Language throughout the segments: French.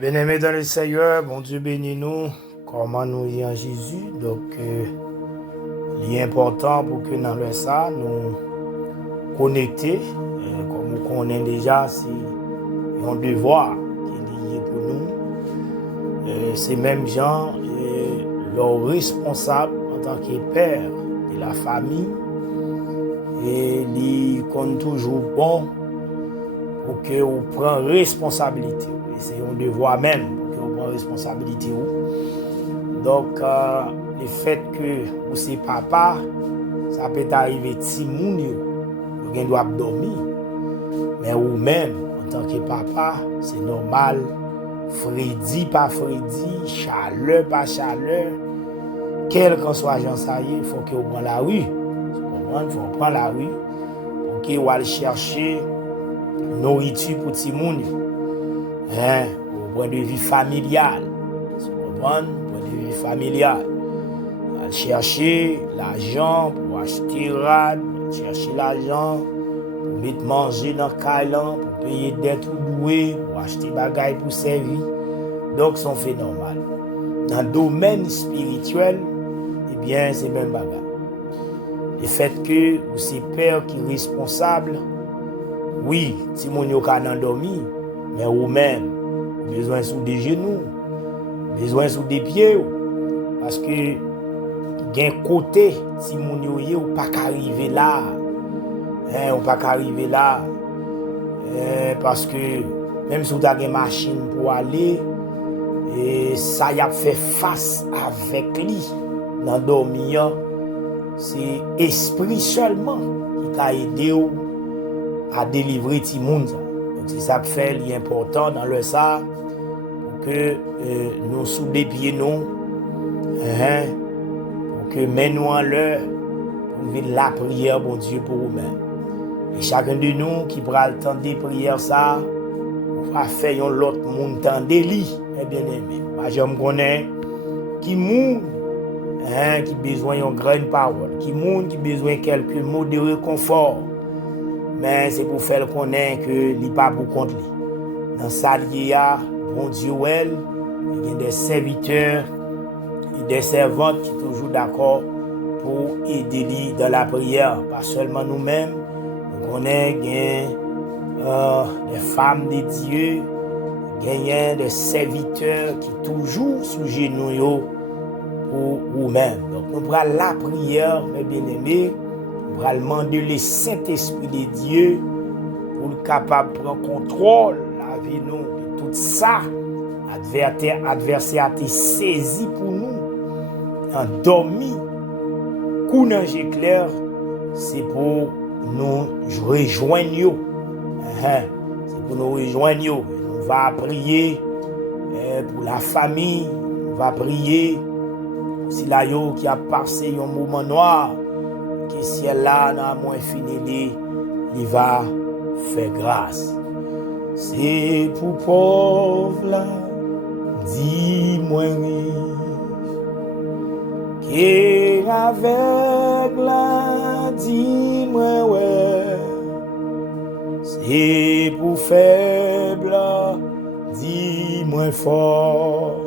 Bien-aimés dans le Seigneur, bon Dieu bénis nous, comment nous y en Jésus. Donc, il est important pour que dans le ça, nous connecter, comme nous connaissons déjà, c'est un devoir qui est lié pour nous. Ces mêmes gens, leurs responsables en tant que père de la famille, et ils comptent toujours bon pour que vous preniez responsabilité. C'est un devoir même pour que vous preniez responsabilité. Donc, le fait que vous êtes papa, ça peut arriver petit moun vous doit dormir. Mais vous-même, en tant que papa, c'est normal. Freddy, pas Freddy, chaleur, pas chaleur. Quel qu'en soit j'en sais, il faut que vous preniez la rue. Il faut prendre la rue pour que vous allez chercher nourriture pour petit moun. Au point de vue familial. Vous comprenez? Au point de vue familial. Chercher l'argent pour acheter rad, chercher l'argent pour mettre manger dans le caillon, pour payer dettes ou doué, pour acheter bagaille pour servir. Donc, c'est un fait normal. Dans le domaine spirituel, eh bien, c'est même bagaille. Le fait que vous c'est père qui est responsable, oui, si mon yo ka nan dormi, mais vous-même, besoin sous des genoux, besoin sous des pieds, parce que gen côté si moun yo ye ou pas arriver là, ou pas arriver là, parce que même si vous avez une machine pour aller, et ça y a fait face avec lui dans dormir, c'est esprit seulement qui t'a aidé à délivrer ti moun. Donc c'est ça qui fait l'important dans le ça pour que nous sous des pieds nous, pour que nous en l'heure pour vivre la prière bon Dieu pour vous-même. Et chacun de nous qui prend le temps de prière ça, va faire un l'autre monde temps de lui, bien aimé. Je me connais qui moun qui besoin d'une grande parole, qui moun qui besoin quelques mots de réconfort. Mais c'est pour faire connaître que il pas pour contre lui. Dans ça il y a bon Dieu il y a des serviteurs et des servantes qui sont toujours d'accord pour aider lui dans la prière, pas seulement nous-mêmes. Nous connaissons des femmes de Dieu, des serviteurs qui sont toujours sous genoux pour vous-même. Donc nous prenons la prière, mes bien-aimés, nous allons demander le Saint-Esprit de Dieu pour être capable de prendre contrôle la vie nous de tout ça. Adversaire a été saisi pour nous, endormi. Coup d'ange clair, c'est pour nous rejoindre. C'est pour nous rejoindre. On va prier pour la famille, on va prier si la yo qui a passé un moment noir, que si elle là n'a moins fini, il va faire grâce. C'est pour pauvre là, dis-moi qui avec là, dis-moi ouais. C'est pour faible, dis-moi fort.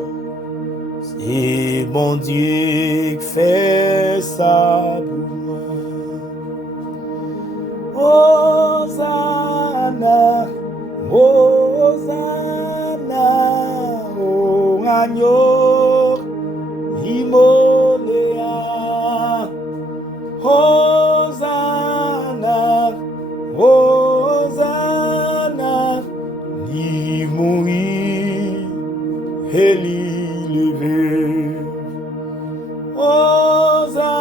C'est bon Dieu qui fait ça pour moi. Hosanna, Hosanna, oh agneau, immoléa. Hosanna, Hosanna, li mourir et li lever. Hosanna,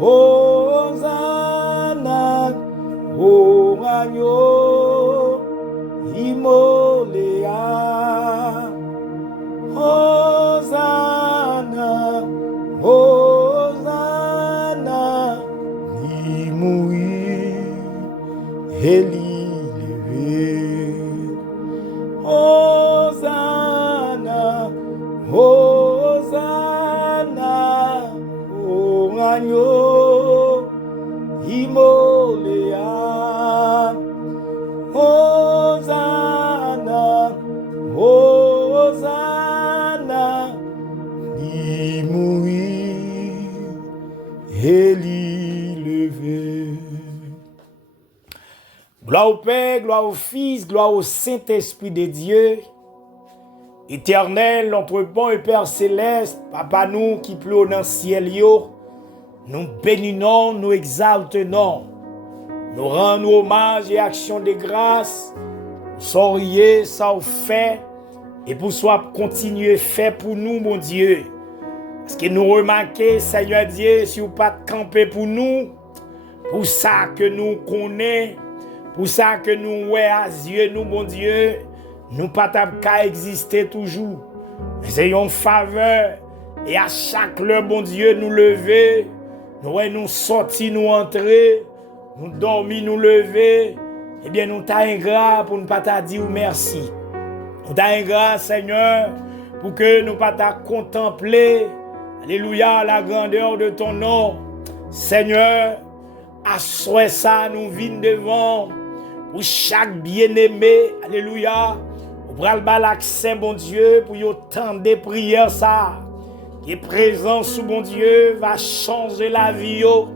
Hosanna, oh agneau, immoléa. Hosanna, Hosanna, li mourir et li lever. Hosanna, Gloire au Père, gloire au Fils, gloire au Saint-Esprit de Dieu. Éternel, notre bon et Père céleste, Papa nous qui pleut dans le ciel, nous bénissons, nous exaltons, nous rendons hommage et action de grâce, souriez, ça vous fait, et pour soit continuer fait pour nous, mon Dieu. Parce que nous remarquons, Seigneur Dieu, si vous pas camper pour nous, pour ça que nous connaissons, pour ça que nous voyons à yeux, nous, mon Dieu, nous pas qu'à exister toujours. Mais ayons une faveur, et à chaque heure, bon Dieu, nous lever, nous sortir, nous entrer, nous dormir, nous lever, eh bien, nous t'as ingrat pour ne pas te dire merci. Nous t'as ingrat, Seigneur, pour que nous pas t'a contempler, alléluia, la grandeur de ton nom. Seigneur, à soi ça, nous venons devant, pour chaque bien-aimé, alléluia, pour le l'accès, bon Dieu, pour y autant de prières, ça, qui est présent sous bon Dieu, va changer la vie, yo.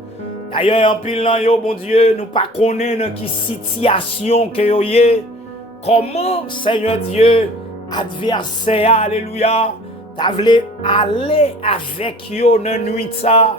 D'ailleurs, en pile, bon Dieu, nous pas connaissons dans quelle situation que yo y. Comment, Seigneur Dieu, adversaire, alléluia, t'as voulu aller avec yo dans la nuit, ça.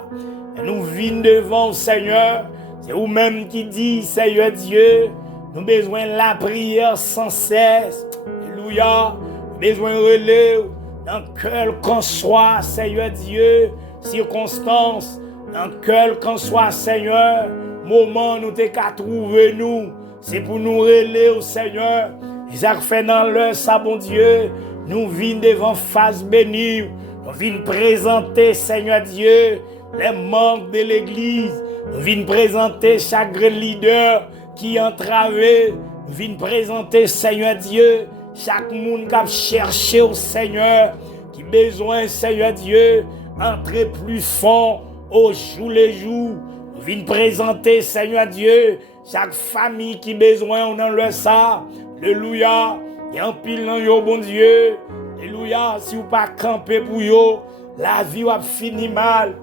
Et nous venons devant, Seigneur, c'est vous-même qui dit, Seigneur Dieu, nous avons besoin de la prière sans cesse. Alléluia. Nous avons besoin de relève dans quel qu'on soit, Seigneur Dieu, circonstance, dans quel qu'on soit, Seigneur, moment nous t'es qu'à trouver nous. C'est pour nous relayer, Seigneur. Et ça fait dans l'heure, ça, bon Dieu, nous venons devant face bénie. Nous venons présenter, Seigneur Dieu, les membres de l'Église. Nous venons présenter chaque leader qui entravé. Nous venons présenter, Seigneur Dieu, chaque monde qui a cherché au Seigneur, qui a besoin, Seigneur Dieu, entrer plus fort au jour les jours. Nous venons présenter, Seigneur Dieu, chaque famille qui a besoin, on en le ça. Alléluia. Et en pile dans yo, bon Dieu. Alléluia. Si vous pas camper pour yo, la vie va finir mal.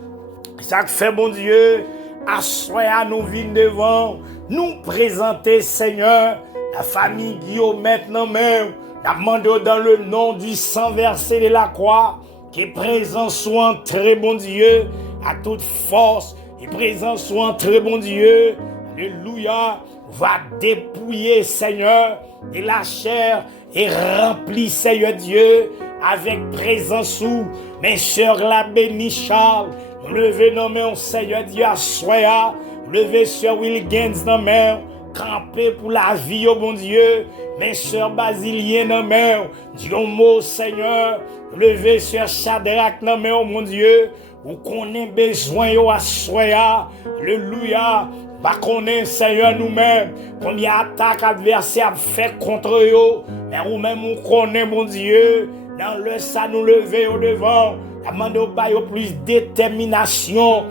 Ça fait, bon Dieu, à nous venir devant, nous présenter, Seigneur, la famille Guillaume maintenant même, la demande dans le nom du sang versé de la croix, qui est présent soit très bon Dieu, à toute force, et présent soit très bon Dieu, alléluia, va dépouiller, Seigneur, de la chair et remplir, Seigneur Dieu, avec présence ou, mes sœurs, la béni Charles, levez nos mains, Seigneur Dieu, à soya, levez Sœur Wilkins nos mains, camper pour la vie, oh bon Dieu, mes sœurs Basiliens nos mains, Dieu mot, Seigneur, levez Sœur Shadrach nos mains, oh mon Dieu, où qu'on ait besoin, oh à soya, alléluia, pas qu'on ait, Seigneur, nous-mêmes, combien d'attaques adversaires fait contre eux, mais nous-mêmes, on connaît, mon Dieu, dans le ça nous lever au devant, demandez au plus détermination,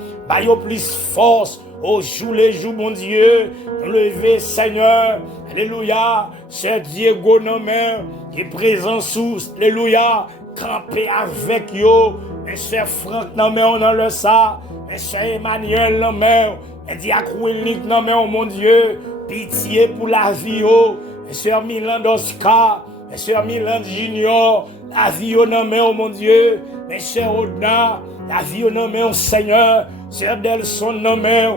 au plus force, au jour les jours, mon Dieu, nous lever, Seigneur, alléluia, c'est Diego nos mains, qui est présent sous, alléluia, camper avec yo, et c'est Franck nos mains, on a le ça, et c'est Emmanuel nos mains, et Diacre Wilnick nos mains, mon Dieu, pitié pour la vie, et c'est Milan d'Oscar, et c'est Milan Junior, la vie au nom, oh mon Dieu, mes chers Odna, la vie au nom, oh Seigneur, Sœur Delson nommé,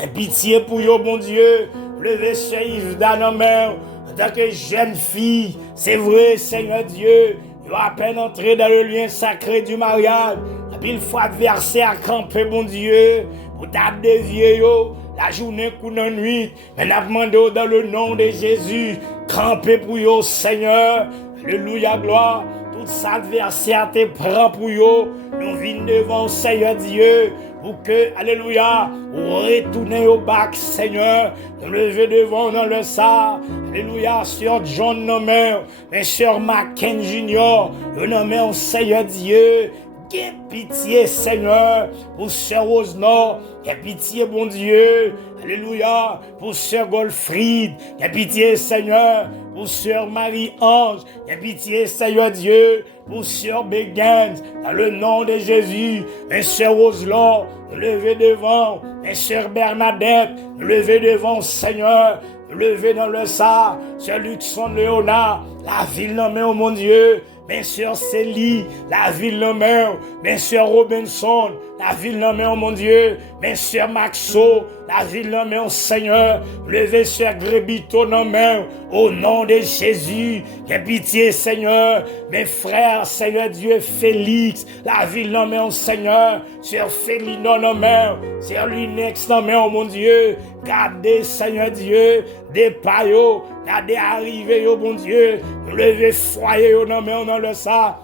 et pitié pour yo, mon Dieu, levez Sœur Yves nommé, en tant que jeune fille, c'est vrai, Seigneur Dieu, il va à peine entrer dans le lien sacré du mariage, et puis il faut verser à camper, mon Dieu, pour t'abdévier yo, la journée ou la nuit, mais n'a demandé dans le nom de Jésus, camper pour yo, Seigneur, alléluia, gloire. Tout ça adversaire te prend pour yo. Nous venons devant Seigneur Dieu. Pour que, alléluia, vous retournez au bac, Seigneur. Nous lever devant dans le ça. Alléluia, Sœur John nommé. Mais Sœur Macken Junior. Nous nommons Seigneur Dieu. Aie pitié, Seigneur, pour Sœur Osnor. Aie pitié, bon Dieu. Alléluia, pour Sœur Goldfried. Aie pitié, Seigneur, pour Sœur Marie-Ange. Aie pitié, Seigneur Dieu, pour Sœur Begans. Dans le nom de Jésus, mes Sœur Oslor, levez devant. Mes Sœur Bernadette, levez devant, Seigneur. levé dans le ça, Sœur Luxon Léonard, la ville non mais oh mon Dieu, bien sûr Célie, la ville non mais, bien sûr Robinson, la ville non mais oh mon Dieu, bien sûr Maxo, la ville non mais oh Seigneur, levez Sœur Grébito non mais, au nom de Jésus, aie pitié Seigneur, mes frères, Seigneur Dieu, Félix, la ville non mais oh Seigneur, Sœur Félino non mais, Sœur Lunex non mais oh mon Dieu, gardez Seigneur Dieu, des paillots, gardez arriver au bon Dieu, levez foyer au nom mais on le ça.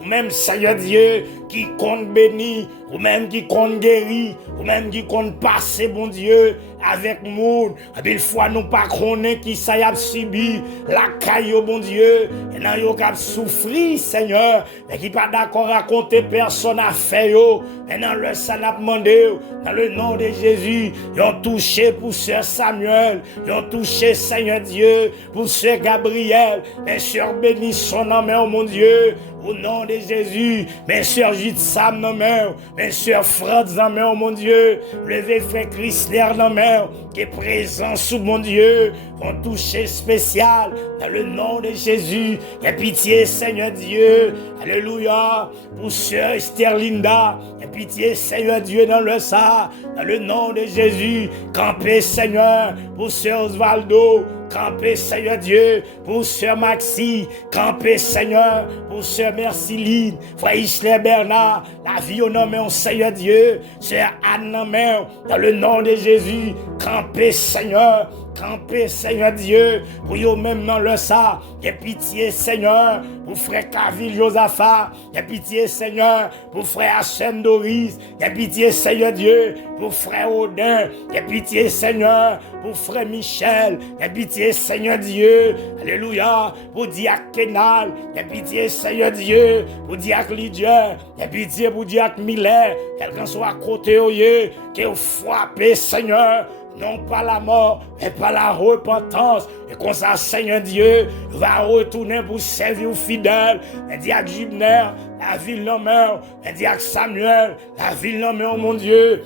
Ou même Seigneur Dieu qui compte béni, ou même qui compte guéri, ou même qui compte passer, bon Dieu, avec monde. Une fois nous pas connaître qui ça y a subi, la caille, bon Dieu, et nan yo k'ap souffri, Seigneur, mais qui pas d'accord raconter personne a fait yo, et dans le ça n'a demandé, dans le nom de Jésus, ils ont touché pour Sœur Samuel, ils ont touché, Seigneur Dieu, pour Sœur Gabriel, et Sœur béni son nom, mon Dieu, au nom de Jésus, mes sœurs Jitsam non mais, mes sœurs Franz non mais, oh mon Dieu, levez frère Chrysler non mais, qui est présent sous mon Dieu, vont toucher spécial, dans le nom de Jésus, aie pitié Seigneur Dieu, alléluia, pour sœur Esther Linda, aie pitié Seigneur Dieu dans le ça, dans le nom de Jésus, campez Seigneur, pour sœur Osvaldo, campez Seigneur Dieu, pour sœur Maxi, campez Seigneur, pour sœur Merciline, frère Isler Bernard, la vie au nom de Seigneur Dieu, sœur Anne dans le nom de Jésus, campez Seigneur, campez Seigneur Dieu, pour vous même dans le ça, aie pitié Seigneur, pour frère Caville Josaphat, aie pitié Seigneur, pour frère Hachem Doris, aie pitié Seigneur Dieu, pour frère Odin, aie pitié Seigneur, pour frère Michel, aie pitié Seigneur Dieu, alléluia, pour Diacre Kenal, aie pitié Seigneur Dieu, pour Diacre Lydia, aie pitié pour Diacre Miller, quelqu'un soit à côté au yeux, qui est frappé Seigneur, non pas la mort, mais pas la repentance. Et comme ça, Seigneur Dieu va retourner pour servir aux fidèles. Et diacre Gibner, la ville nommée, et diacre Samuel, la ville nommée, oh mon Dieu.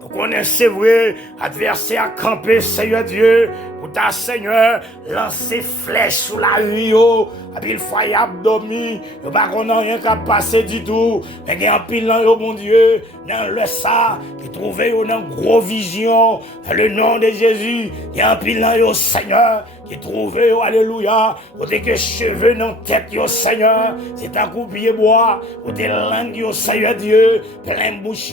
Vous connaissez vrai, adversaire à camper, Seigneur Dieu, pour ta Seigneur, lancer flèche sous la rue, à pile foyer abdomi, il n'y a pas rien qu'à passer du tout, mais il y a un pile dans mon Dieu, dans le ça, qui trouvait une gros vision, dans le nom de Jésus, il y a un pile dans Seigneur, qui trouvait, alléluia, côté que cheveux dans tête, Seigneur, c'est un coupier bois, côté langue, Seigneur Dieu, plein bouche,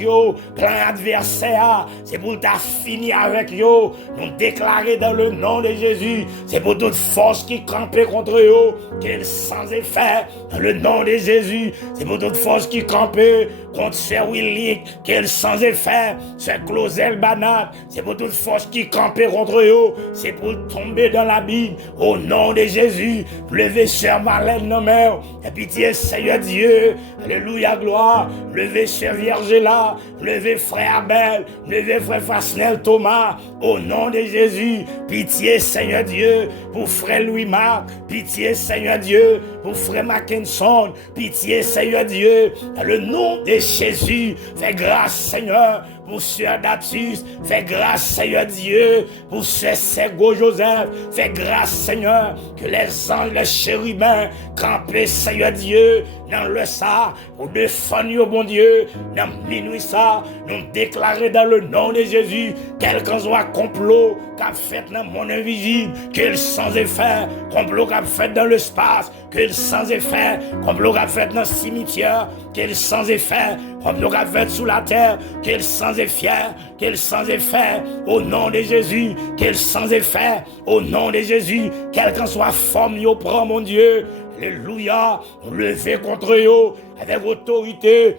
plein adversaire, c'est pour ta finir avec yo, nous déclarer dans le nom de Jésus, c'est pour toute force qui campait contre eux, qu'elle sans effet, dans le nom de Jésus, c'est pour toute force qui campait contre Sœur Willy, qu'elle sans effet, Sœur Clausel Banat, c'est pour toute force qui campait contre eux, c'est pour tomber dans la Bible, au nom de Jésus, levez Sœur Marlène nommée, et pitié Seigneur Dieu, alléluia gloire, levez Sœur Viergela, levez frère Abel, levez frère Fasnel Thomas, au nom de Jésus, pitié Seigneur Dieu, pour frère Louis-Marc, pitié Seigneur Dieu, pour frère Mackinson, pitié Seigneur Dieu, dans le nom de Jésus, fais grâce Seigneur, pour Sœur Datus, fais grâce Seigneur Dieu, pour Sœur Sergo Joseph, fais grâce Seigneur, que les anges, les chérubins, campés Seigneur Dieu, dans le ça, pour défendre bon Dieu, dans minuit ça, nous déclarer dans le nom de Jésus, quel qu'en soit complot qu'a fait dans le monde invisible, qu'il sans effet, complot qu'a fait dans l'espace, qu'il sans effet, complot qu'a fait dans le cimetière, qu'il sans effet, complot qu'a fait sous la terre, qu'il sans effet, qu'il sans effet, au nom de Jésus, qu'il sans effet, au nom de Jésus, quel qu'en soit forme, yo prend mon Dieu, alléluia, levez contre eux avec autorité,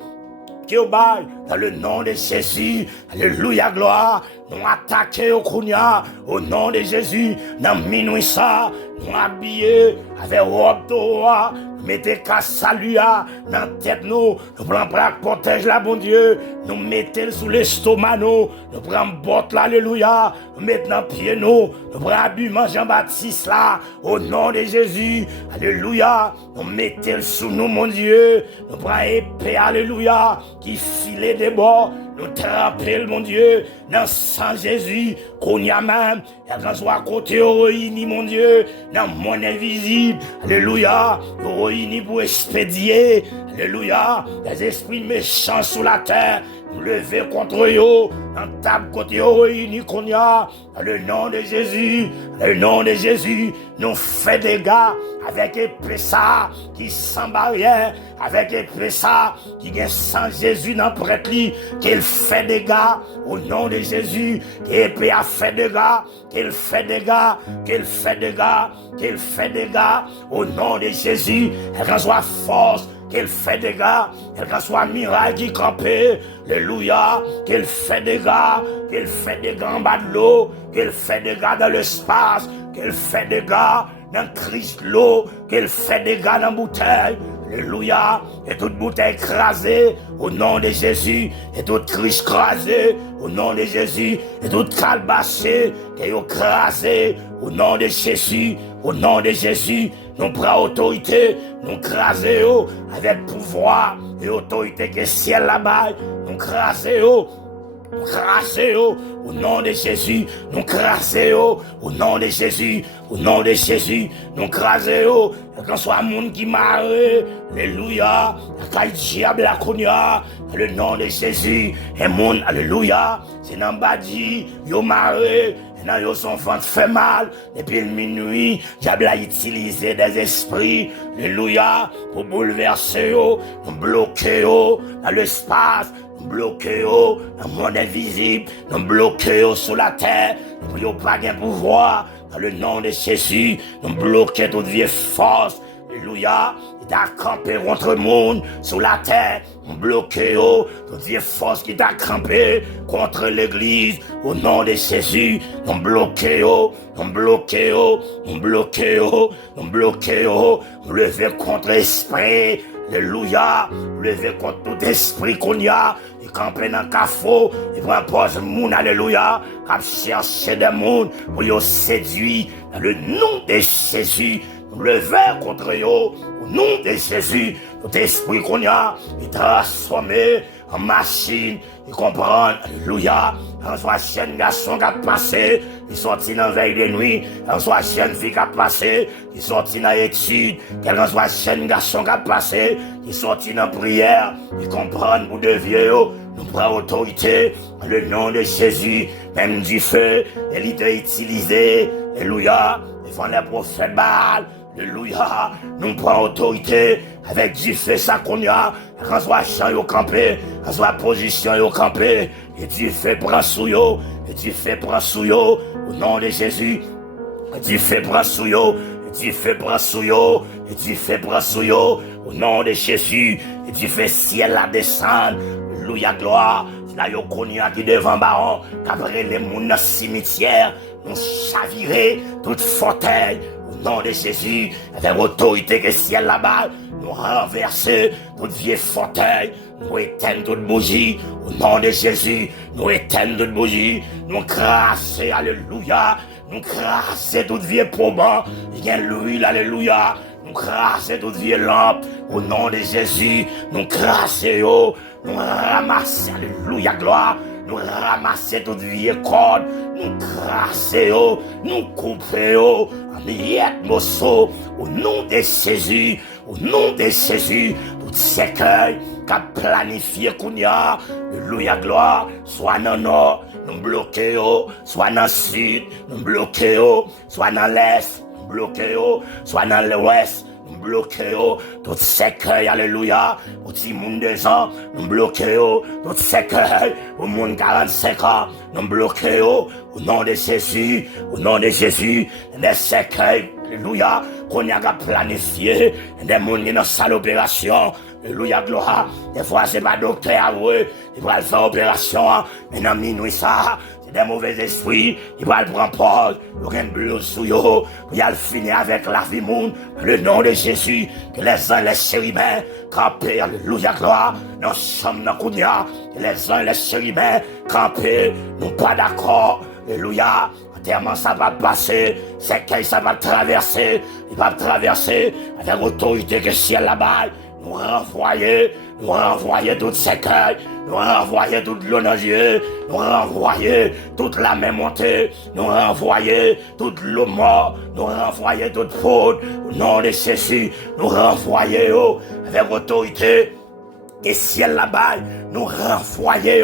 qui au bail, dans le nom de Jésus, alléluia, gloire, nous attaquer au Kounia, au nom de Jésus, dans minuit ça, nous habiller avec robe de roi, mettez qu'à saluer dans tête nous prenons braque protège la bon Dieu, nous mettez sous l'estomac nous prenons botte là, alléluia, nous mettons dans pied nous prenons habillement Jean-Baptiste là, au nom de Jésus, alléluia, nous mettez sous nous mon Dieu, nous prenons épée, alléluia, qui filait des bords, nous trempons, mon Dieu, dans le sang Jésus, qu'on y a même, et qu'on soit côté réunis, mon Dieu, dans le monde invisible, alléluia, nous réunis pour expédier, alléluia, les esprits méchants sur la terre, nous lever contre eux, dans table côté réunis qu'on y a, dans le nom de Jésus, dans le nom de Jésus, nous fait des gars avec épée ça, qui sans barrière, avec épée ça, qui est sans Jésus dans le prêtre, qu'il fait des gars, au nom de Jésus, qu'épée a fait des gars, qu'il fait des gars, qu'il fait des gars, qu'il fait des gars, au nom de Jésus, qu'elle soit force, qu'il fait des gars, qu'elle soit miracle qui campait, alléluia, qu'il fait des gars, qu'il fait des gars en bas de l'eau, qu'il fait des gars dans l'espace, qu'il fait des gars dans Christ l'eau, qu'il fait des gars dans bouteille, alléluia, et toute bouteille écrasée, au nom de Jésus, et toute Christ écrasée, au nom de Jésus, et toute calebassée, qui est écrasée, au nom de Jésus, au nom de Jésus, nous prenons autorité, nous crasons avec pouvoir et autorité que ciel là-bas, nous crasons. Nous crasons au nom de Jésus, nous crasons au nom de Jésus, au nom de Jésus, nous crasons, qu'on soit monde qui marre, alléluia, qu'il diable la cogna, le nom de Jésus, et monde, alléluia, c'est dans badi, yo marre, et dans yo son ventre fait mal, depuis le minuit, diable a utilisé des esprits, alléluia, pour bouleverser yo, nous bloquer yo, dans l'espace, nous bloquer dans le monde invisible, nous bloquer sur la terre, nous n'avons pas de pouvoir, dans le nom de Jésus, nous bloquer toute vieille force, alléluia, qui t'a campé contre le monde, sur la terre, nous bloquer toute vieille force qui t'a campé contre l'église, au nom de Jésus, nous bloquer nous bloquer nous bloquer nous bloquer nous lever contre l'esprit, alléluia, lever contre tout esprit qu'on y a, et camper dans le café, et propose moun, alléluia, qui cherche des mondes pour y séduire, dans le nom de Jésus, nous lever contre eux, au nom de Jésus, tout esprit qu'on y a, est transformé en machine, et comprendre, alléluia, en soit chaîne garçon qui a passé, qui sorti dans veille de nuit, en soit chaîne fille qui a passé, qui sorti dans étude, quel en soit chaîne garçon qui a passé, qui sorti dans prière, qui comprendre pour de vieux, nous prenons autorité, dans le nom de Jésus, même du feu, et il t'a utilisé, alléluia, devant les prophètes Baal, alléluia, nous prenons autorité avec du feu ça qu'on y a, quand soit champ au campé, quand soit position au campé, et du feu prend sous yo, et du feu prend sous yo, au nom de Jésus, et du feu prend sous yo, et du feu prend sous yo, et du feu prend sous yo, au nom de Jésus, et du feu ciel la descendre, alléluia gloire, c'est là yo connu qui devant baron, qu'après les mouns dans cimetière, nous chavirer toute fauteuil, au nom de Jésus, avec autorité que ciel là-bas, nous renverser toute vieille fauteuil, nous éteindre toute bougie, au nom de Jésus, nous éteindre toute bougie, nous crasser, alléluia, nous crasser toute vieille probant, il y a l'huile, alléluia, nous crasser toute vieille lampe, au nom de Jésus, nous crasser, nous ramasser, alléluia, gloire, nous ramasser toute vieille corde, nous crasser, nous couper, en miettes morceaux, au nom de Jésus, au nom de Jésus, tout cercueil qu'a planifié qu'on y a, alléluia, gloire, soit dans le nord, nous bloquer, soit dans le sud, nous bloquer, soit dans l'est, nous bloquer, soit dans l'ouest, nous bloquer, tout cercueil, alléluia, au petit monde des ans, nous bloquer, tout cercueil, au monde 45 ans, nous bloquer, au nom de Jésus, au nom de Jésus, des cercueils, alléluia, qu'on y a planifié, des gens qui sont dans salle d'opération, alléluia, gloire, des fois c'est pas docteur à eux, ils vont faire opération, mais dans minuit ça, c'est des mauvais esprits, ils vont prendre pause, ils vont bleu sous eux, ils vont finir avec la vie monde, le nom de Jésus, que les uns les chérubins, campés, alléluia, gloire, nous sommes dans Kounia, que les uns les chérubins, campés, nous pas d'accord, alléluia, enterrement ça va passer, cercueil ça va traverser, il va traverser avec autorité que ciel là-bas, nous renvoyer tout cercueil, nous renvoyer toute l'eau dans les yeux, nous renvoyer toute la même montée, nous renvoyer toute l'eau mort, nous renvoyer toute faute, au nom de Jésus, nous renvoyer avec autorité. Et ciel là-bas, nous renvoyer,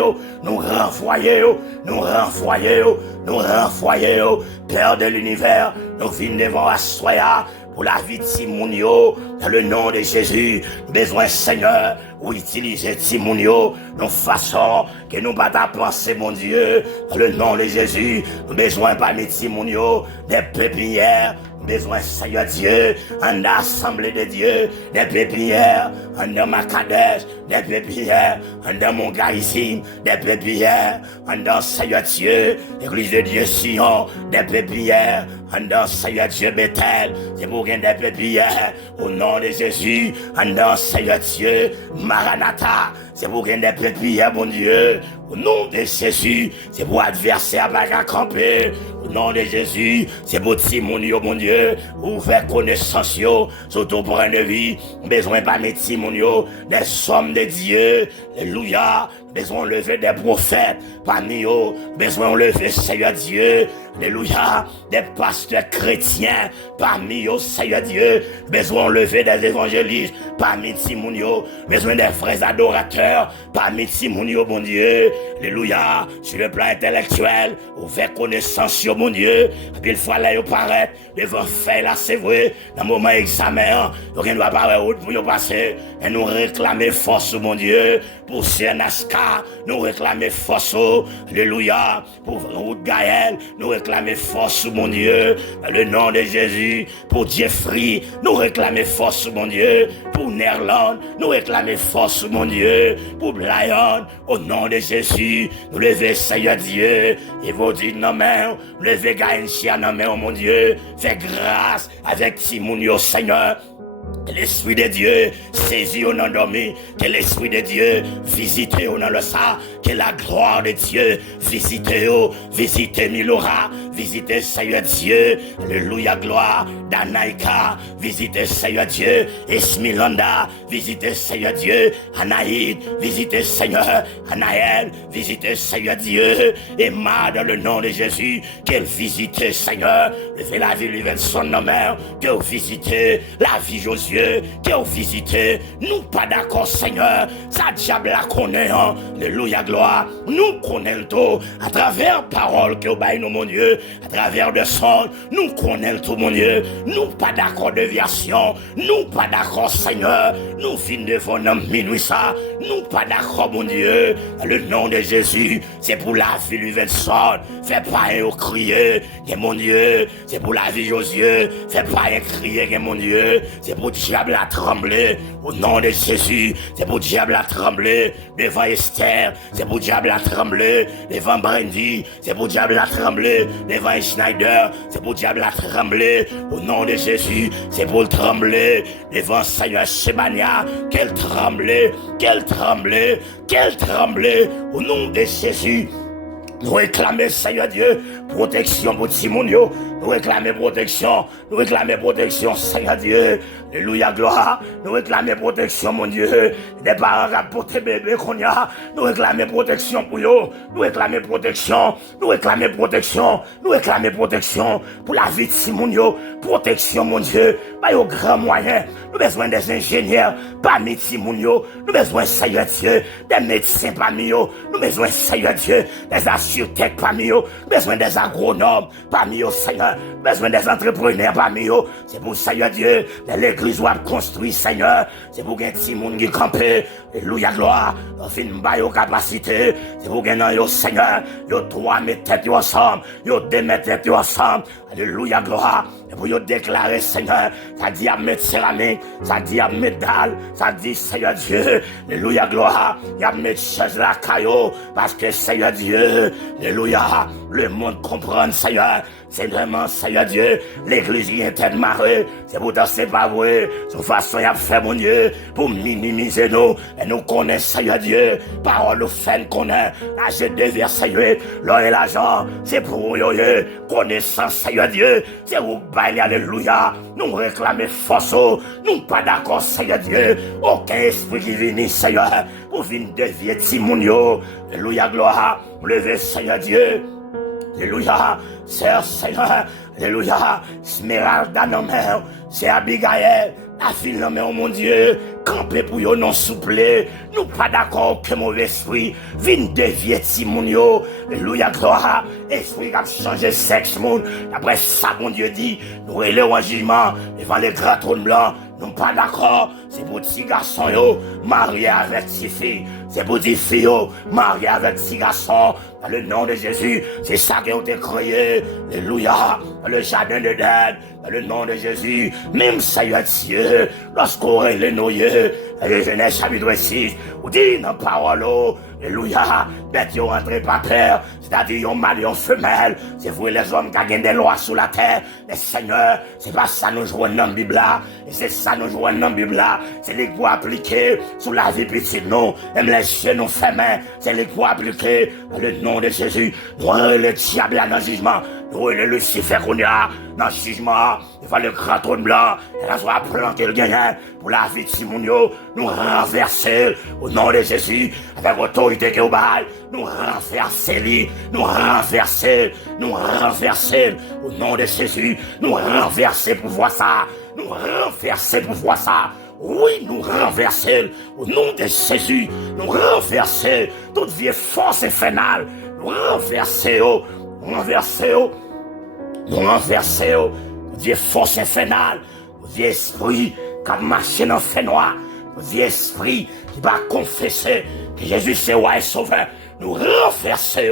Père de l'univers, nous venons devant Assoya pour la vie de Timounio, dans le nom de Jésus, besoin Seigneur, ou utiliser Timounio, de façon que nous pas ta pensée, mon Dieu, dans le nom de Jésus, besoin pas de Timounio, des pépinières, besoin Seigneur Dieu, en assemblée de Dieu, des pépinières, en Makadesh, des pépinières, en mon Gaïsim, des pépinières, en Seigneur Dieu, l'église de Dieu Sion, des pépinières, en Seigneur Dieu Bethel, c'est pour gagner des pépinières, au nom de Jésus, en Seigneur Dieu, Maranatha, c'est pour gagner des pépinières, mon Dieu, au nom de Jésus, c'est pour adversaire à camper. Au nom de Jésus, c'est pour Timounio, mon Dieu, ouvert connaissance, sur ton point de vie, besoin pas de Timounio, des hommes de Dieu, alléluia, besoin de lever des prophètes, parmi eux, besoin de lever Seigneur Dieu, alléluia, des pasteurs chrétiens, parmi eux, Seigneur Dieu, besoin de lever des évangélistes, parmi Timounio, besoin des frères adorateurs, parmi Timounio, mon Dieu, alléluia, sur le plan intellectuel, ouvert connaissance, mon Dieu, et puis il faut aller paraître devant faire là, c'est vrai, dans le moment examen, il ne doit pas route pour y passer, et nous réclamer force, mon Dieu, pour Naska, nous réclamer force, alléluia, pour Route Gaël, nous réclamer force, mon Dieu, dans le nom de Jésus, pour Jeffrey, nous réclamer force, mon Dieu, pour Nerland, nous réclamer force, mon Dieu, pour Brian, au nom de Jésus, nous lever Seigneur Dieu, et vous dites non, mais levez Gaïnchia, non, mais oh mon Dieu, fais grâce avec Timounio, Seigneur. Que l'Esprit de Dieu saisit au nom dormi, que l'Esprit de Dieu visite au nom le sang, que la gloire de Dieu visite Milora, visite Seigneur Dieu, alléluia gloire, Danaïka, visite Seigneur Dieu, Esmilanda, visite Seigneur Dieu, Anaïd, visite Seigneur, Anaël, visite Seigneur Dieu, Emma dans le nom de Jésus, qu'elle visite Seigneur, levez la vie, levez son nom, que vous visitez la vie Josué, que vous visitez, nous pas d'accord Seigneur, ça diable la connaît, alléluia gloire, nous connaissons tout, à travers parole que vous baillez nous mon Dieu, à travers de son, nous connaissons tout mon Dieu, nous pas d'accord de déviation, nous pas d'accord Seigneur, nous finissons devant nos minuit ça, nous pas d'accord mon Dieu, le nom de Jésus, c'est pour la vie du Vincent, fais pas un crier, que mon Dieu, c'est pour la vie Josué, fais pas un crier, que mon Dieu, c'est pour diable à trembler, au nom de Jésus, c'est pour diable à trembler, devant Esther, c'est pour diable à trembler, devant Brandy, c'est pour diable à trembler, devant Schneider, c'est pour diable à trembler, au nom de Jésus, c'est pour trembler, devant Seigneur Shebania, qu'elle tremblait, au nom de Jésus. Nous réclamons, Seigneur Dieu, protection pour Timounio. Nous réclamons protection, Seigneur Dieu. Alléluia, gloire. Nous réclamons protection, mon Dieu. Des parents qui portent bébé qu'on y a. Nous réclamons protection pour eux. Nous réclamons protection pour la vie de Timounio. Protection, mon Dieu. Pas au grand moyen. Nous avons besoin des ingénieurs parmi Timounio. Nous avons besoin, Seigneur Dieu, des médecins parmi eux. Nous avons besoin, Seigneur Dieu, des architectes parmi eux. Nous avons besoin des agronomes parmi eux, Seigneur. Nous avons besoin des entrepreneurs parmi eux. C'est pour, Seigneur Dieu, de l'église où on construit, Seigneur. C'est pour qu'il y ait des gens qui campent. Alléluia, gloire. On fait une baille aux capacités. C'est pour qu'il y ait, Seigneur, yo trois mettre tête ensemble. Yo deux mettre tête ensemble. Alléluia, gloire. Et pour yo déclarer, Seigneur, ça dit à mettre céramique, ça dit à mettre dalle, ça dit, Seigneur Dieu, alléluia, gloire, il y a mettre chaise la caillou, parce que, Seigneur Dieu, alléluia, le monde comprend, Seigneur, c'est vraiment, Seigneur Dieu, l'église y est tête marée, c'est pour danser pas vrai, de façon y a fait, mon Dieu, pour minimiser nous, et nous connaissons, Seigneur Dieu, parole nous fait connaître, l'argent devient, Seigneur, l'or et l'argent, c'est pour yo, connaissance, Seigneur Dieu, c'est pour bailler, alléluia, nous réclamer force, nous pas d'accord, Seigneur Dieu, aucun esprit qui vient, Seigneur, pour venir dévier Timonio, alléluia, gloire, lever, Seigneur Dieu, alléluia, Seigneur, alléluia, Smeralda non mère, c'est Abigail, la fille non mère, mon Dieu, camper pour yo non souple, nous pas d'accord que mauvais esprit, vin dévier Timonio, alléluia, gloire, esprit qui a changé sexe, monde, après ça, mon Dieu dit, nous relèvons en jugement, devant les grands trônes blancs, nous pas d'accord, c'est pour petits garçons yo, mariés avec six filles, c'est pour des filles yo, mariés avec six garçons, dans le nom de Jésus, c'est ça qu'ils ont créé, alléluia, dans le jardin d'Éden, dans le nom de Jésus, même Seigneur Dieu, lorsqu'on les noyés, les Genèse chapitre 6, ou dit dans parole, alléluia, bête yo rentré par terre, c'est-à-dire yon mâle, yon femelle, c'est vous les hommes qui ont des lois sous la terre, mais Seigneur, c'est pas ça nous jouons dans la Bible là, et c'est ça nous jouons dans la Bible là, c'est les quoi appliquer sous la vie petite nous, même les yeux nous fermés, c'est les quoi appliquer dans le nom de Jésus, nous le diable dans le jugement, nous le Lucifer qu'on a dans le jugement, il va le grand trône blanc, et là soit planter le gagnant pour la vie de Simonio, nous renverser au nom de Jésus, avec autorité que vous bail, nous renverser, nous renverser au nom de Jésus, nous renverser pour voir ça, nous renverser pour voir ça. Oui, nous renverser au nom de Jésus, nous renverser toute vieille force infernale, nous renverser, vieille force infernale, vieil esprit qui a marché dans le fait noir, vieil esprit qui va confesser que Jésus c'est roi et sauveur, nous renverser,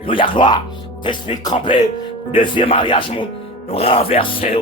alléluia gloire, l'esprit campé, le deuxième mariage, nous renverser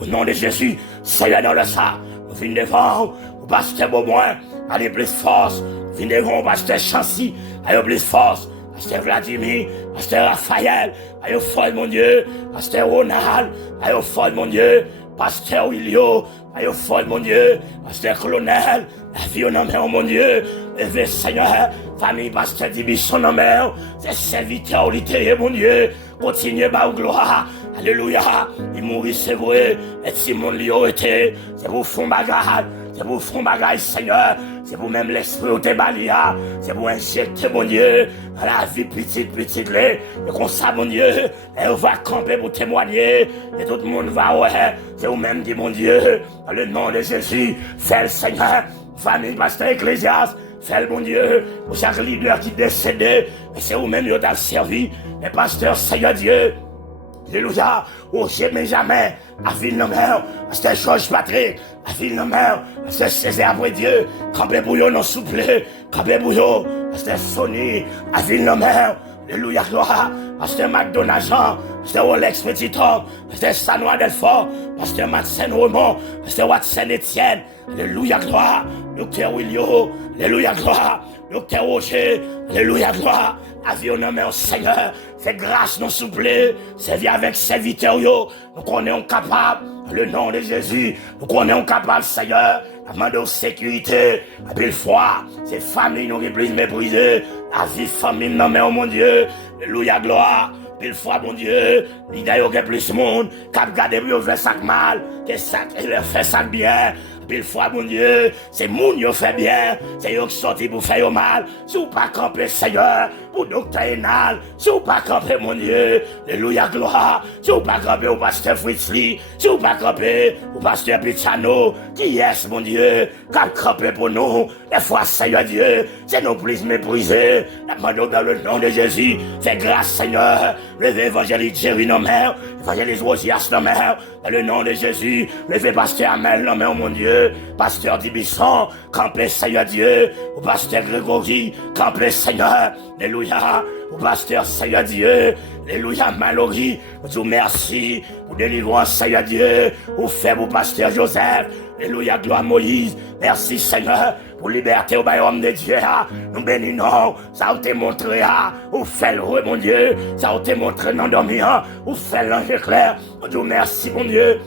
au nom de Jésus, Seigneur dans le sang, nous venons devant, au pasteur Beaumoin, allez plus force, nous venons devant au pasteur Chancy, allez plus force, pasteur Vladimir, pasteur Raphaël, allez fort mon Dieu, pasteur Ronald, allez fort mon Dieu, pasteur Willio, allez fort mon Dieu, pasteur Colonel, la vie en main, mon Dieu, levez Seigneur, famille pasteur Dibisson en main, c'est serviteur littéraire, mon Dieu, continuez par gloire, alléluia, il mourit c'est vrai, et si mon lieu était, c'est pour fond bagarre, c'est pour fond bagarre, Seigneur, c'est pour même l'esprit au débalia, c'est pour injecter, mon Dieu, dans la vie petite, et comme ça, mon Dieu, et on va camper pour témoigner, et tout le monde va, ouais, c'est vous-même dit, mon Dieu, dans le nom de Jésus, fais le Seigneur, famille, pasteur Ecclésias, fais le bon Dieu, pour chaque leader qui décède, et c'est vous-même qui avez servi, et pasteur, Seigneur Dieu, alléluia, au jamais, à Ville-Nomer, pasteur Georges Patrick, à Ville-Nomer, pasteur Césaire après Dieu, campé pour vous non souple, campé pour vous, pasteur Sony, à Ville-Nomer, alléluia, gloire, pasteur McDonald Jean, pasteur Olex Petit Homme, pasteur Sanois Delfort, pasteur Matsen Raymond, pasteur Watson Etienne, alléluia, gloire, docteur Willio, alléluia, gloire, docteur Roger, alléluia, gloire, avionnons au Seigneur, fais grâce nous souple, servis avec serviteurs, nous connaissons capables, le nom de Jésus, nous connaissons capables, Seigneur, la main de sécurité, la belle foi, ces familles nous répliquent méprisées, la vie famille, non mais oh mon Dieu, alléluia, gloire, belle foi, mon Dieu, l'idée y a plus de monde, cap garder pour faire ça mal, que ça, il fait ça bien, belle fois, mon Dieu, c'est moun yo fait bien, c'est yo qui sorti pour faire mal, si vous pas camper, Seigneur, pour docteur Enal, si vous pas camper, mon Dieu, alléluia, gloire, si vous pas camper au pasteur Fritzli, si vous pas camper au pasteur Pichano, qui est, mon Dieu, cap camper pour nous, des fois, Seigneur Dieu, c'est nos plus méprisés, la demande dans le nom de Jésus, fais grâce, Seigneur, levez évangéliste Jerry Nomer, évangéliste Rosias Nomer, dans le nom de Jésus, levez pasteur Amel Nomer, mon Dieu, pasteur Dibisson, campez, Seigneur Dieu, au pasteur Grégory, campez, Seigneur, alléluia, au pasteur, Seigneur Dieu, alléluia, Mallory, vous dis merci pour délivrer, Seigneur Dieu, au fait, au pasteur Joseph, alléluia, gloire Moïse, merci, Seigneur, pour liberté au royaume de Dieu. Nous bénissons, ça vous montré, ou fait le mon Dieu, ça vous montré dans dormir, ou fait l'ange clair. On dit merci mon Dieu.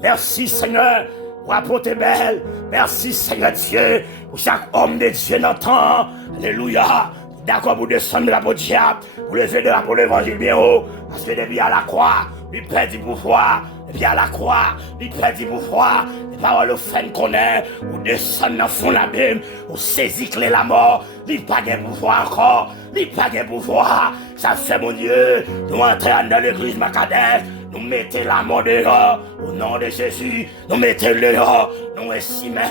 Merci Seigneur pour apporter belle. Merci Seigneur Dieu pour chaque homme de Dieu dans le temps. Alléluia. D'accord pour descendre de la peau diable, pour lever de la peau l'évangile bien haut. Parce que depuis à la croix, lui perd du pouvoir. Depuis à la croix, lui perd du pouvoir. Les paroles au fin qu'on est, ou descendre dans le fond de l'abîme, ou saisir clé la mort. Lui pas de pouvoir encore. Lui pas de pouvoir. Ça fait mon Dieu. Nous entrons dans l'église Macadès. Nous mettons la mort dehors, au nom de Jésus, nous mettons le dehors, nous estimons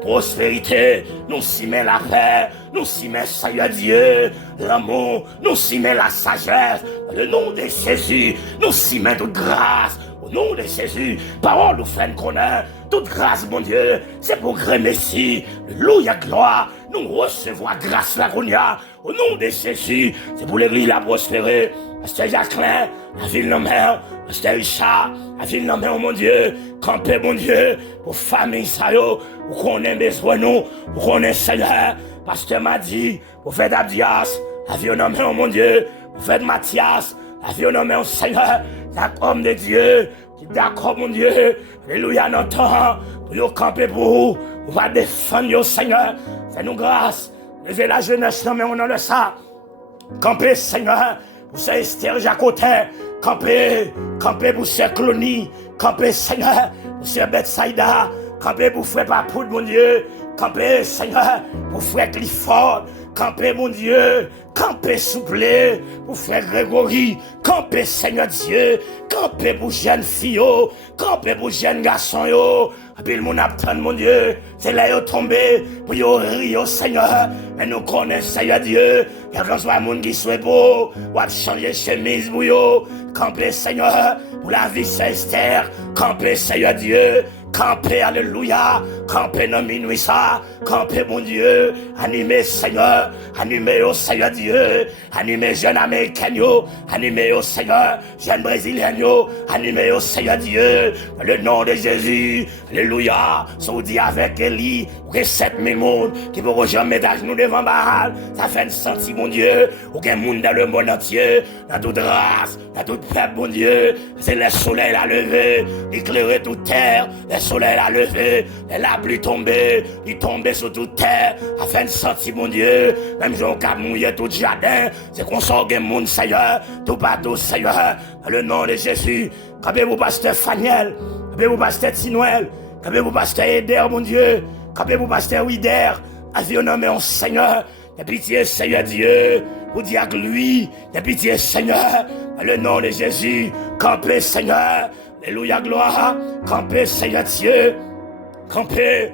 prospérité, nous estimons la paix, nous estimons Seigneur Dieu, l'amour, nous estimons la sagesse, le nom de Jésus, nous estimons toute grâce, au nom de Jésus, parole nous fait connaître, toute grâce mon Dieu, c'est pour grand Messie, alléluia gloire, nous recevons grâce la gounia, au nom de Jésus, c'est pour l'église la prospérer, Pasteur Jacqueline, la ville de mer, Pasteur Richard, la ville de mer, mon Dieu, camper, mon Dieu, pour famille, ça y est, pour qu'on ait besoin, nous, pour qu'on ait Seigneur, Pasteur m'a dit, pour faire Abdias, la ville de mer, mon Dieu, pour faire Mathias, la ville de mer, Seigneur, l'homme de Dieu, qui d'accord, mon Dieu, alléluia, notre temps, pour nous camper pour vous, on va défendre, Seigneur, fais-nous grâce, levez la jeunesse, non, mais on en a ça, camper, Seigneur, pour ce Esther Jacotin, camper pour ce Clony, camper Seigneur, pour ce Bethsaïda, camper pour frère Papoud, mon Dieu, camper Seigneur, pour frère Clifford, camper mon Dieu, camper souple, pour frère Grégory, camper Seigneur Dieu, camper pour jeune fille, camper pour jeune garçon, puis le monde attend mon Dieu, c'est là yo tombé, pour yo rire Seigneur, mais nous connaissons Seigneur Dieu, quel que soit le monde qui soit beau, ou à changer chemise pour yo, camper Seigneur, pour la vie c'est Esther, camper Seigneur Dieu, camper alléluia, camper dans minuit ça, camper mon Dieu, animer Seigneur, animer au Seigneur Dieu, animer jeune américain yo, animer au Seigneur, jeune brésilien yo, animer au Seigneur Dieu, dans le nom de Jésus, alléluia, so dit avec Élie, ou que 7000 monde, qui pourront jamais mettre à genoux devant Baal, ça fait une senti mon Dieu, ou qu'un monde dans le monde entier, dans toute race, dans toute peuple mon Dieu, c'est le soleil à lever, éclairer toute terre, le soleil a levé, la pluie tombée, il tombait sur toute terre, afin de sentir mon Dieu, même Jean qui a mouillé tout jardin, c'est qu'on sort le monde Seigneur, tout partout Seigneur, dans le nom de Jésus, capez-vous pasteur Faniel, capez-vous pasteur Tinoël, capez-vous pasteur Eder mon Dieu, capez-vous pasteur Wider, avionnez mon Seigneur, de pitié Seigneur Dieu, vous dire que lui, de pitié Seigneur, dans le nom de Jésus, campez Seigneur, alléluia, gloire, campez, Seigneur Dieu, campez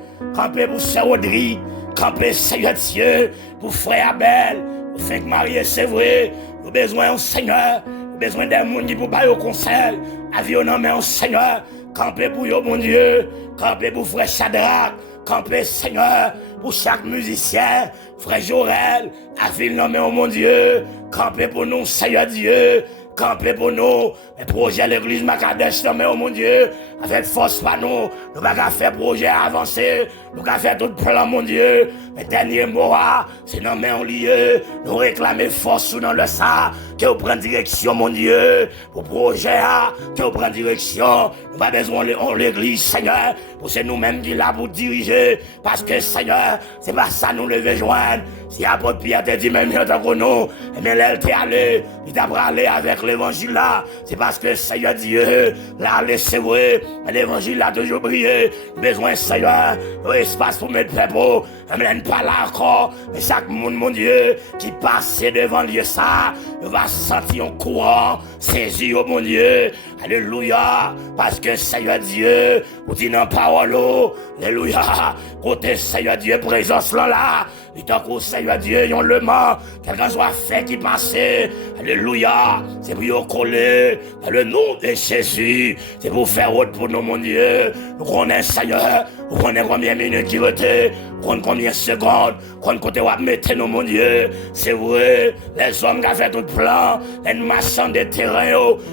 pour Sœur Audrey, campez, Seigneur Dieu, pour Frère Abel, pour Frère Marie, c'est vrai, nous avons besoin, Seigneur, nous avons besoin d'un monde qui pour bailler au conseil, avionnant, mais Seigneur, campez pour vous, mon Dieu, campez pour Frère Shadrach, campez, Seigneur, pour chaque musicien, Frère Jorel, avionnant, mais mon Dieu, campez pour nous, Seigneur Dieu, camper pour nous, les projets de l'église Macadèche, mais oh mon Dieu, avec force pas nous allons faire projet avancer, nous allons faire tout plan, mon Dieu, mais dernier mot, c'est nos mains liées, nous réclamer force dans le sang, que vous prenez direction, mon Dieu, pour projet, que vous prenez direction, nous pas besoin de l'église, Seigneur, pour c'est nous-mêmes qui là pour diriger, parce que, Seigneur, c'est pas ça nous lever joindre, si apôtre Pierre te dit, même mieux que nous, mais elle t'est allé, il t'a allé avec l'évangile là, c'est parce que Seigneur Dieu, là, c'est vrai, l'évangile a toujours brillé, besoin Seigneur, espace pour mettre peuple, même pas là encore, mais chaque monde, mon Dieu, qui passe devant Dieu ça, va sentir un courant, saisi au mon Dieu, alléluia, parce que Seigneur Dieu, vous dites dans parole, alléluia, côté Seigneur Dieu, présence là, il t'a qu'au Seigneur Dieu, yon le man, quelqu'un soit fait qui passe, alléluia, c'est pour yon coller, dans le nom de Jésus, c'est pour faire autre pour nous, mon Dieu, nous connaissons Seigneur, nous connaissons combien de minutes qui étaient, nous connaissons combien de secondes, nous connaissons côté où mettre nous, mon Dieu, c'est vrai, les hommes qui ont fait tout plan, les marchands de terrain,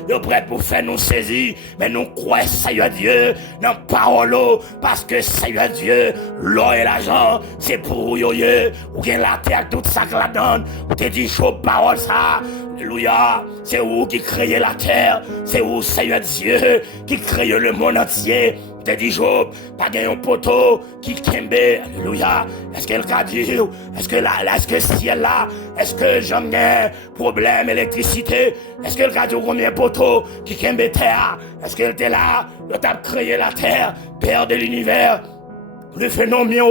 ils prêts pour faire nous saisir, mais nous croyons Seigneur Dieu, dans la parole, parce que Seigneur Dieu, l'or et l'argent, c'est pour vous, ou bien la terre, tout ça que la donne, ou te dit, chaud parole ça, alléluia, c'est vous qui créez la terre, c'est vous, Seigneur Dieu, qui créez le monde entier. Te dit Job, pas un poteau qui kembe, alléluia. Est-ce qu'elle a dit, est-ce que ciel là, est-ce que j'en ai problème électricité, est-ce qu'elle a dit combien poteau qui kembe terre, est-ce qu'elle était là, elle a créé la terre, Père de l'univers, le phénomène,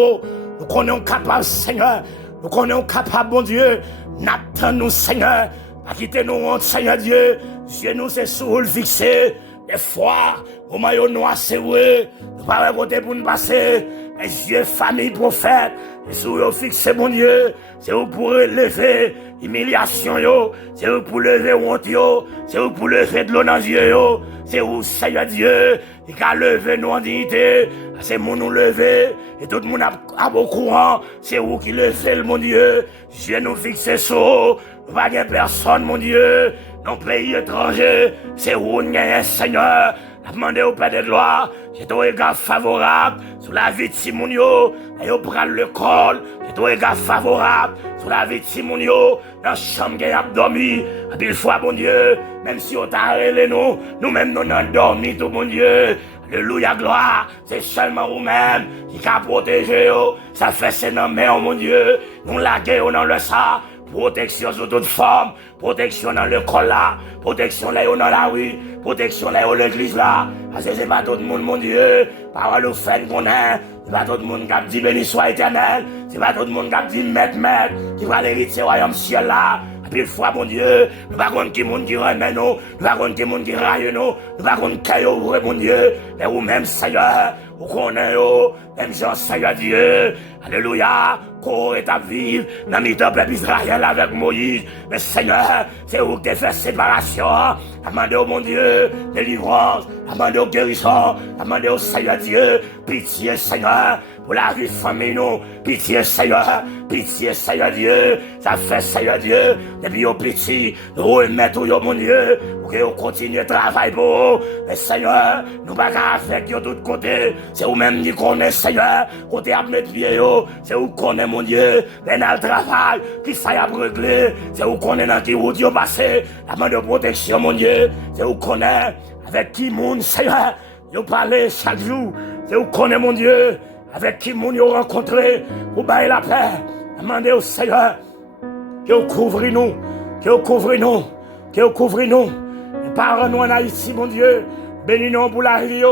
nous connaissons capable, Seigneur, nous connaissons capable, bon Dieu, n'attendons, Seigneur, pas quitter nous, Seigneur Dieu, Dieu nous c'est sur le fixé, des fois, au maillot noir, c'est vrai, nous pas côté pour nous passer, mais Dieu, famille, prophète, et sous le fixé, mon Dieu, c'est où pour lever humiliation, yo, c'est où pour lever honte, yo, c'est où pour lever de l'eau dans les yeux, yo, c'est où, Seigneur Dieu, il a levé nous en dignité, c'est mon nous lever, et tout le monde a au courant, c'est où qui levé, mon Dieu, Dieu nous fixe sur, pas de personne, mon Dieu, dans le pays étranger, c'est où nous gagnons, Seigneur, a demandé au Père de gloire, j'ai ton égard favorable sur la vie de Simonio, et au prendre le col, j'ai ton égard favorable sur la vie de Simonio, dans la chambre qui a dormi, et puis une fois, mon Dieu, même si on t'a arrêté nous-mêmes nous avons dormi, tout mon Dieu, alléluia, gloire, c'est seulement vous-même qui a protégé, ça fait c'est dans main, mon Dieu, nous laguons dans le sang, protection sous toute forme, protection dans le col là, protection là dans la rue, protection là dans l'église là, parce que c'est pas tout le monde, mon Dieu, parole au fait qu'on a, c'est pas tout le monde qui a dit béni soit éternel, c'est pas tout le monde qui a dit maître, qui va l'hériter au royaume ciel là, et puis une fois, mon Dieu, nous pas contre qui monde qui remet nous, nous pas contre qui monde qui raille nous, nous pas contre qui ouvre, mon Dieu, mais vous-même, Seigneur, vous connaissez, même Jean, Seigneur Dieu, alléluia, qu'on est à vivre, dans le peuple Israël avec Moïse, mais Seigneur, c'est vous qui fait séparation, demandez au mon Dieu, délivrance, demandez au guérison, demandez au Seigneur Dieu, pitié, Seigneur, pour la vie de famille, nous, pitié, Seigneur Dieu, ça fait, Seigneur Dieu, depuis au petit, nous remettons, mon Dieu, pour que vous continuez de travailler pour vous, mais Seigneur, nous pas qu'à faire de tous côtés, c'est vous-même qui connaissez, Seigneur, côté à mettre pied, c'est vous connaissez, mon Dieu, mais dans le travail, qui ça y a réglé, c'est vous connaissez dans qui route vous passez, la main de protection, mon Dieu, c'est vous connaissez, avec qui monde, Seigneur, vous parlez chaque jour, c'est vous connaissez, mon Dieu, avec qui moun yo rencontré pour bailler la paix. Demandez au Seigneur que vous couvrez nous, que vous couvrez nous, que vous couvrez nous. Et parents-nous en Haïti, mon Dieu, bénis-nous pour la vie.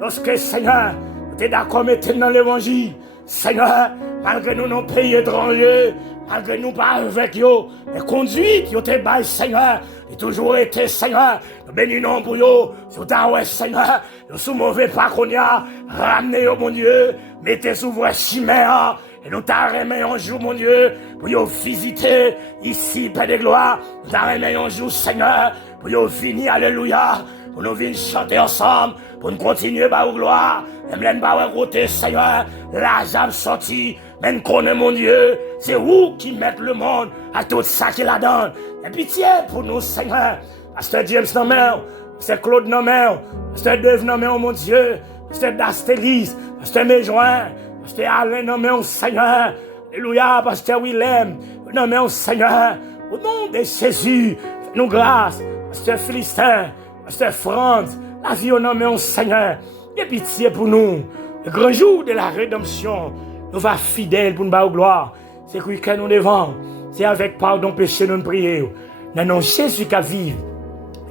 Lorsque, Seigneur, tu es d'accord mettre dans l'évangile, Seigneur, malgré nous, nos pays étrangers, malgré nous, pas avec eux, mais conduite, yo te bail, Seigneur, et toujours été, Seigneur, nous bénissons pour eux, sur ta ouais, Seigneur, nous sous mauvais pas qu'on y a, ramenez mon Dieu, mettez sous vos chimères, et nous t'arrêtons un jour, mon Dieu, pour vous visiter ici, Père de gloire, nous t'arrêtons un jour, Seigneur, pour vous venir, alléluia, pour nous venir chanter ensemble, pour nous continuer par gloire, et nous pas côté, Seigneur, la jambe sortie, même qu'on est mon Dieu, c'est vous qui mettez le monde à tout ça qui la donne. Et pitié pour nous, Seigneur. Pasteur James Nomer, Pasteur Claude Nomer, Pasteur Dave Nomer, mon Dieu, Pasteur Dastelis, Pasteur Méjoin, Pasteur Alain Nomer, Seigneur. Alléluia, Pasteur Willem, Nomer, Seigneur. Au nom de Jésus, fais-nous grâce. Pasteur Philistin, Pasteur Franz, la vie au nom, Seigneur. Et pitié pour nous. Le grand jour de la rédemption, nous va fidèles pour nous battre gloire. C'est que nous devons. C'est avec pardon péché nous prions. Dans nom Jésus qui vive,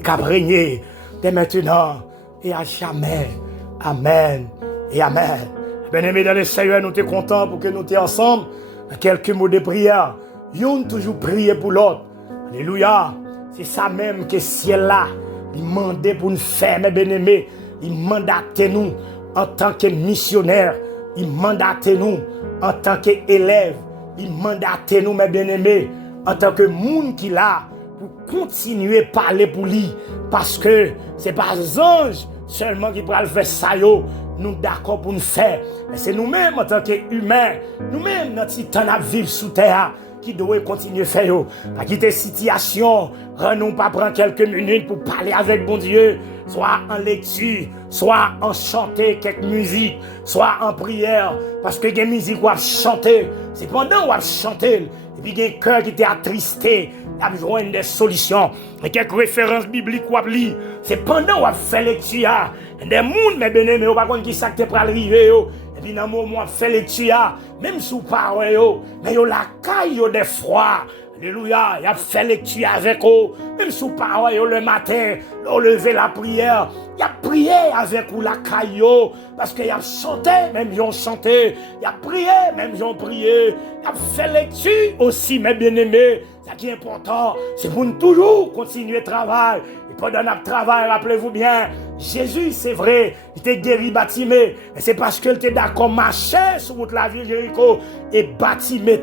qui a régné dès maintenant et à jamais. Amen et amen. Bien-aimés dans le Seigneur, nous sommes contents pour que nous soyons ensemble. Quelques mots de prière. Nous toujours prier pour l'autre. Alléluia. C'est ça même que ciel là, il mandait pour nous faire, mes bien-aimés. Il mandatait nous en tant que missionnaires. Il mandatait nous en tant qu'élèves. il mandate nous, mes bien-aimés, en tant que monde qui là, pour continuer à parler pour lui. Parce que ce n'est pas les anges seulement qui pourraient faire ça, nous d'accord pour nous faire. Mais c'est nous-mêmes, en tant qu'humains, nous-mêmes, notre temps à vivre sous terre, qui doit continuer à faire. Pas quitter situation, nous pas prendre quelques minutes pour parler avec bon Dieu, soit en lecture, soit en chanter quelques musiques, soit en prière, parce que les musiques qu'on chanter, c'est pendant qu'on chanter, et puis il y a un cœur qui était attristé, il a besoin des solutions, et quelques références bibliques qu'on lit, c'est pendant qu'on fait lecture, des gens, mes bien-aimés, on va pas qui ça qui pour arriver, et puis dans le moment où fait lecture, même sous parole, mais yo la caille des froids. Alléluia, il a fait lecture avec eux, même sous parole le matin, on levé la prière, il a prié avec eux la caille, parce qu'il a chanté, même ils ont chanté, il a prié, même ils ont prié, il a fait lecture aussi, mes bien-aimés. Ce qui est important, c'est pour nous toujours continuer le travail. Et pendant notre travail, rappelez-vous bien, Jésus, c'est vrai, il était guéri Bartimée, mais c'est parce qu'il était d'accord marcher sur toute la ville de Jéricho et Bartimée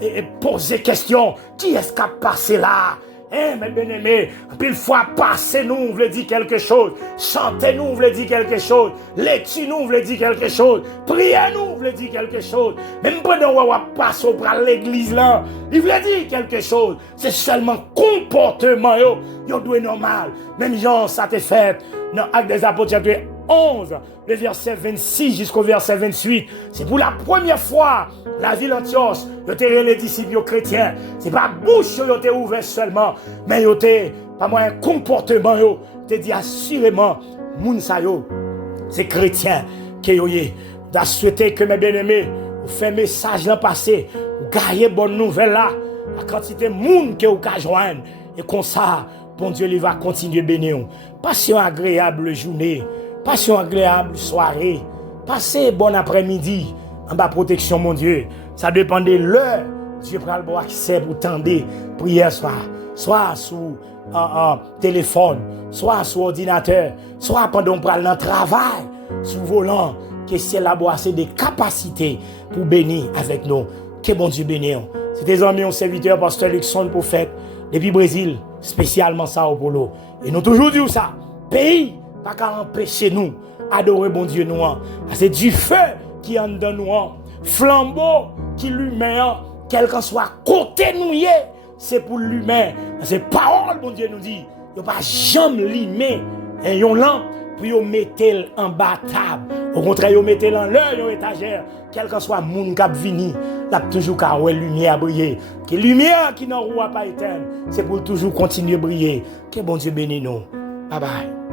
et poser question, qui est-ce qui a passé là? Mes bien-aimés, puis une fois passé, nous, on voulait dire quelque chose. Chanter, nous, on voulait dire quelque chose. Lecture, nous, on voulait dire quelque chose. Prier, nous, on voulait dire quelque chose. Même pendant qu'on passe au bras l'église là, il voulait dire quelque chose. C'est seulement comportement, yo doit normal. Même Jean, ça t'est fait dans Actes des Apôtres, chapitre 11, le verset 26 jusqu'au verset 28. C'est pour la première fois la ville Antioche, yo te les disciples chrétiens. C'est pas bouche yo te ouvert seulement, mais yo te pas moins comportement yo te dit assurément moun sa yo c'est chrétien que yo yé. Da souhaiter que mes bien-aimés vous fait message l'an passé, vous gagnez bonne nouvelle là, la quantité moun que vous ka joindre et comme ça bon Dieu il va continuer bénir. Passez une agréable journée, passez une agréable soirée, passez bon après-midi en bas protection mon Dieu. Ça dépend de l'heure. Dieu prend le accès pour tendre prière soit sous téléphone, soit sur ordinateur, soit pendant qu'on prend le travail, sous volant, que c'est la boîte des capacités pour bénir avec nous. Que bon Dieu bénisse. C'est des amis, un serviteur, pasteur Luxon, prophète, depuis Brésil, spécialement Sao Paulo. Et nous toujours dit ça. Pays, pas qu'à empêcher nous adorer bon Dieu nous. C'est du feu qui en donne nous. Flambeau qui l'humain, quel qu'en soit côté nous, c'est pour l'humain. C'est parole, bon Dieu nous dit. Il n'y a pas jamais limé et yon lampe, puis yon mettez en bas table. Au contraire, yon mettez en l'heure, yon étagère. Quel qu'en soit moun kap vini, la toujours qu'à ouais lumière briller. Que lumière qui n'en roule pas éteindre, c'est pour toujours continuer à briller. Que bon Dieu bénisse nous. Bye bye.